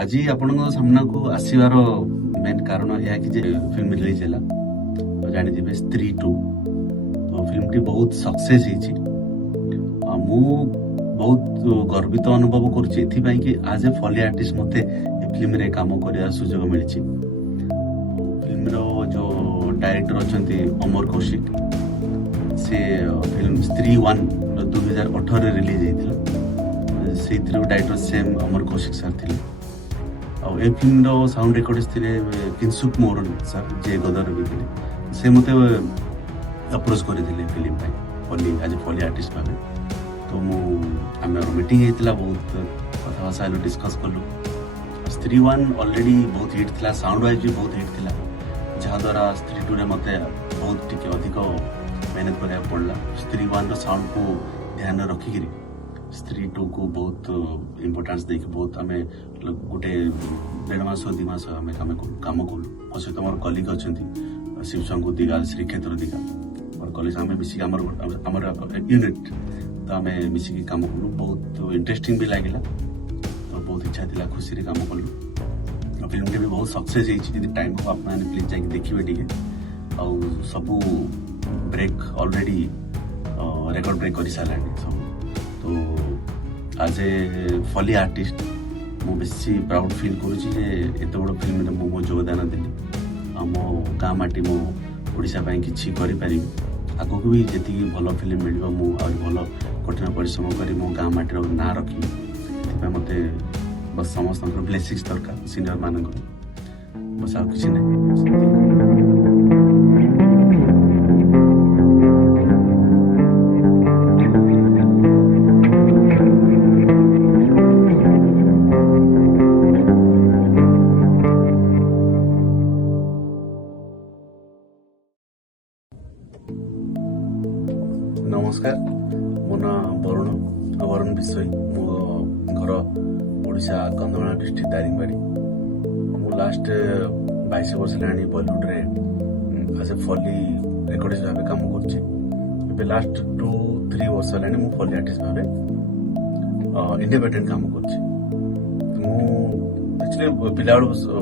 आज आपण सामना को आसवार मेन कारण यह कि फिल्म रिलीज है जानी स्त्री 2 तो फिल्म टी बहुत सक्सेस मु बहुत गर्वित अनुभव करुँच कि आज ए फॉली आर्टिस्ट मते फिल्म रे काम कर सुजोग मिली फिल्म जो डायरेक्टर अच्छा अमर कौशिक से फिल्म स्त्री 1 2018 रिलीज होता से डायरेक्टर सेम अमर कौशिक सर थे ए फिल्म साउंड रिकॉर्डिस्ट थे किंसुक मोरन सर जे गदर भी थे से मत अप्रोच करते film foley as a foley artist भाव तो मुझे मीटिंग होता बहुत कथा भाषा डिस्कस कलु स्त्री 1 ऑलरेडी बहुत हिट थी साउंड वाइज भी बहुत हिट थी जहाद्वारा स्त्री 2 मत बहुत टी अधिक मेहनत करा पड़ा स्त्री 1 साउंड को ध्यान रखिकी स्त्री 2 को बहुत इम्पोर्टान्स देख बहुत आम गोटे 1.5 मास 2 मास आम कम कलु मो सहित मोर कलिग अच्छा शिवशंकर दिगा श्रीक्षेत्र दिगा मोर कलिग आम मिसिक यूनिट तो आम मिसिक कम कलु बहुत इंटरेस्टिंग भी लगे तो बहुत इच्छा थी खुशी कम कलु फिल्म भी बहुत सक्सेस होती टाइम को आप प्लीज जाकि देखिए टे सब ब्रेक ऑलरेडी रेकॉर्ड ब्रेक कर सारा सब तो आज ए फॉली आर्टिस्ट मु बेसी प्राउड फील करुँचे एत बड़ फिल्म में मो योगदान देली मो गाँ माटी मो ओडिशा किसी करें आगक भी जी भल फिल्म मिल भल कठिन परिश्रम कर मो गाँ माटीर ना रखी मत बस समस्त ब्लेसिंग्स दरकार सिनियर मान बस आ कि नमस्कार मो ना वरुण विश्वई मो घर ओडिशा कंधमाल डिस्ट्रिक्ट दारिंगबाड़ी मु लास्ट 22 वर्ष लानी बॉलीवुड रे एज ए फॉली रिकॉर्डिस्ट भाव काम कर लास्ट 2-3 वर्ष लानी मु फॉली आर्टिस्ट भाव इंडिपेंडेंट काम कर एक्चुअली पिला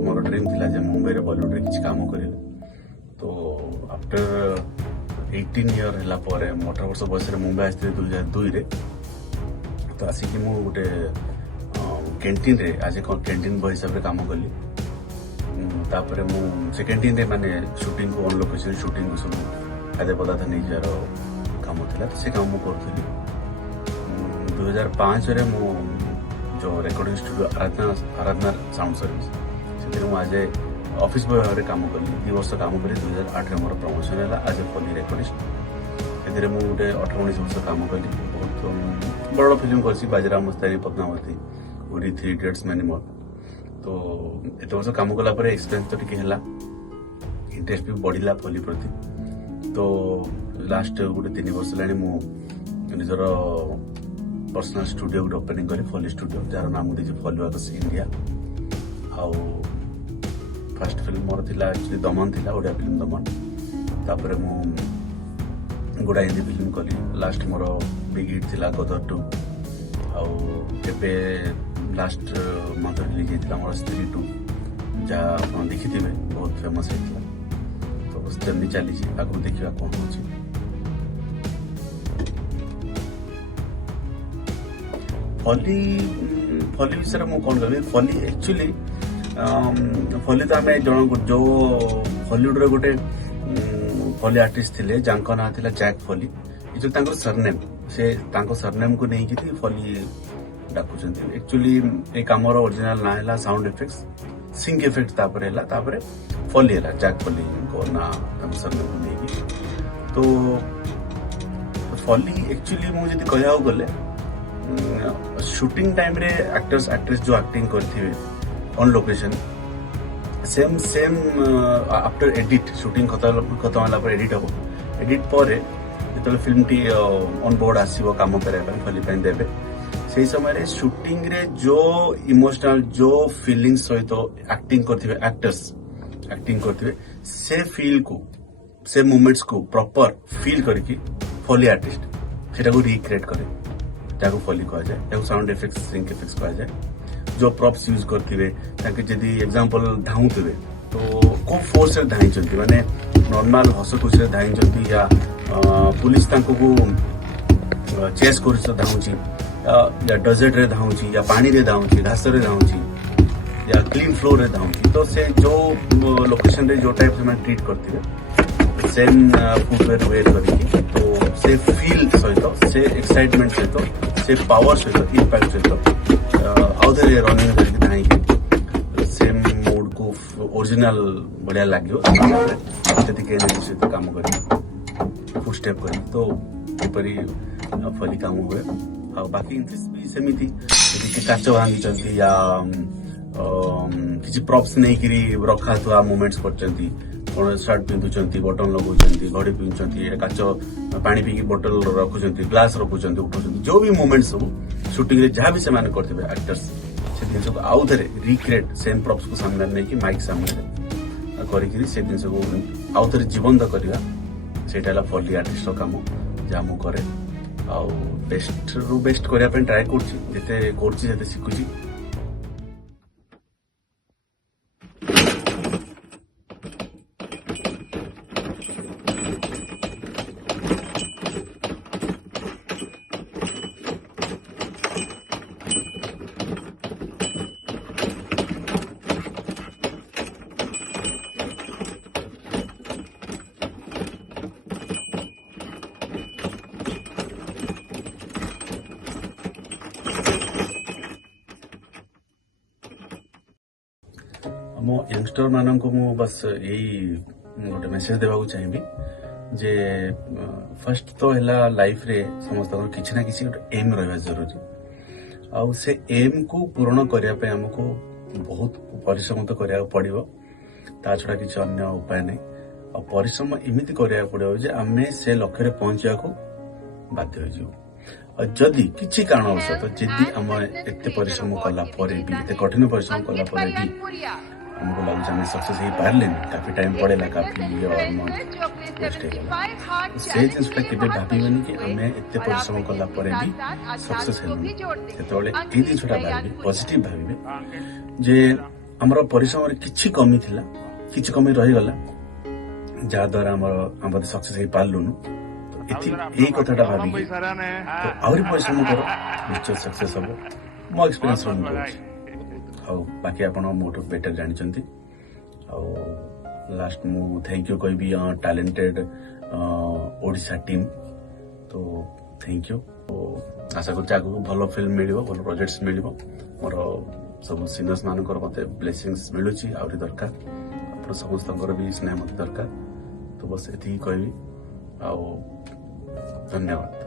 मोर ड्रीम थिला मुंबई रे बॉलीवुड रे किछि काम करिले तो आफ्टर 18 इयर है 18 वर्ष बयस मुंबई आसती 2002 रे तो आसिक मु गोटे कैंटीन रे आज कैंटीन बॉय हिसाब से काम कली तापर से कैंटीन रे माने शूटिंग को ऑन लोकेशन शूटिंग को सब खाद्य पदार्थ नहीं जार काम था तो से काम करी 2005 रे मु जो रिकॉर्डिंग स्टूडियो आराधना साउंड सर्विस से आज ऑफिस बॉय भाव में काम कली 2 वर्ष काम करी 2008 मोर प्रमोशन है आज ए फॉली रिकॉर्डिस्ट से मुझे गोटे 18-19 वर्ष काम कली बहुत बड़ फिल्म कर बाजीराव मस्तानी पद्मावती उरी 3 इडियट्स मैंने मोर तो एत वर्ष काम कला एक्सपीरियंस तो टी इंटरेस्ट भी बढ़ला फॉली प्रति तो लास्ट गोटे 3 वर्ष है निजर पर्सनल स्टूडियो गोटे ओपनिंग करी फॉली स्टूडियो जार नाम देती फॉली वर्क्स इंडिया आउ फर्स्ट फिल्म मोर थिला एक्चुअली दमन थिला ओडिया फिल्म दमन तापर मु गोड़ा हिंदी फिल्म कली लास्ट मोर बिग हिट थिला गदर 2 आउ एबे लास्ट मंथ रिलीज होता मोर स्त्री 2 जहाँ आप देखी बहुत फेमस होता तो बस जर्नी चली आगू देखा कौन हो फॉली फॉली विषय में कौन कह फॉली एक्चुअली फॉली तो आम जन जो हॉलीवुड रे गोटे फॉली आर्टिस्ट थे जांको ना था जैक फॉली ये जो सरनेम से सरनेम को नहीं की फॉली डाकुंट एक्चुअली ये कम ओरिजिनल ना है साउंड इफेक्ट्स सिंक इफेक्ट तापर फॉली है जैक फॉली को ना सरनेम को नहीं तो फॉली एक्चुअली मुझे कहू गले शूटिंग टाइम रे एक्टर्स एक्ट्रेस जो एक्टिंग करते on location same after edit shooting खत्म होला एडिट हम एडिट पर जो फिल्म टी ऑन बोर्ड आसो कम करने फॉली देवे से समय शूटिंग रे जो इमोशनल जो फीलिंग्स सहित एक्टिंग करथिबे एक्टर्स एक्टिंग करथिबे से फील को से मोमेंट्स को प्रॉपर फील करके फॉली आर्टिस्ट सेटा को रिक्रिएट करे जाको फॉली कहा जाए साउंड इफेक्ट्स सिंक इफेक्ट्स कहा जाए जो प्रॉप्स यूज करथिबे ताके जदी एग्जांपल धाउथिबे तो को फोर्स रे धाई चलती माने नॉर्मल हसखुश रे धाई चलती या पुलिस तांको को चेस कर धाउची या डेजर्ट रे धाउची या पानी रे धाउची घास रे धाउची या क्लीन फ्लोर रे धाउची तो से जो लोकेशन रे जो टाइप से मैं ट्रीट करथिबे सेम फुटवेयर वेयर करिकी तो से फील सहित से एक्साइटमेंट सहित से पावर सहित इंपैक्ट सहित आउदर रनिंग करके धाई सेम मूड को ओरिजिनल बढ़िया लाग्यो जति के सहित काम करी फुल स्टेप करी तो एपरी फली काम हुए आ बाकी इंटरेस्ट भी सेमिति जति काच भांगी चलती या किसी प्रॉप्स नहीं करी रखा थुआ मोमेंट्स करचंती शर्ट पिंधुचंती बटन लगौचंती घड़ी पिंधुचंती काच पानी पीकी बोतल रखुचंती ग्लास रखुचंती उठुचंती जो भी मोमेंट्स सब शूटिंग रे जहां भी से माने करथिबे एक्टर्स से दिन सब आउ धरे रिक्रिएट सेम प्रॉप्स को सामने नहीं कि माइक सामने करिकरी से दिन सब आउ धरे जीवंत करबा सेटाला फॉली आर्टिस्ट काम जहां मु करे आ बेस्ट रु बेस्ट करिया पे ट्राई करछि जते करछि जते सिखुछि मो यंगस्टर मानन को मो बस यही गोटे मेसेज देवा चाहिए जे फर्स्ट तो हैला लाइफ रे समस्त किसी ना किसी गोटे एम रहा जरूरी आउ से एम को पूर्ण करने पे हमको बहुत परिश्रम तो करिया पड़िबो ता छड़ा किसी अन्य उपाय नहीं और परिश्रम एमिति करिया पड़िबो जे आमे से लक्ष्य रे पहुंचिया को बाध्य हो जिवो और जदि किसी कारणवश जदि आम एते परिश्रम कला परे भी एते कठिन परिश्रम कला परे भी हमको लगे हमें सक्सेस ही पारे काफी टाइम पड़ेगा काफी वेस्ट से जिनसा केवे भावन कि आम एत परिश्रम कला भी सक्सेस हेतु ये जिनसा भावे पॉजिटिव भावे जे आमर परिश्रम किसी कमी थिला किसी कमी रहीगला जहाद्वारा आम सक्सेस हो पार्लुनु तो कथाटा भाविकी तो आहरी परिश्रम कर निश्चय सक्सेस हम मो एक्सपीरियंस बाकी आप मोटू बेटर जानते लास्ट मु थैंक यू कहबी टैलेंटेड ओडिशा टीम तो थैंक यू आशा कर भल फिल्म मिल भल प्रोजेक्ट्स मिल मोर सब सिनियर्स मानकर मत ब्लेसिंग्स मिलूँ आहरी दरकार आप समस्त भी स्नेह मत दरकार तो बस ये कहबी धन्यवाद।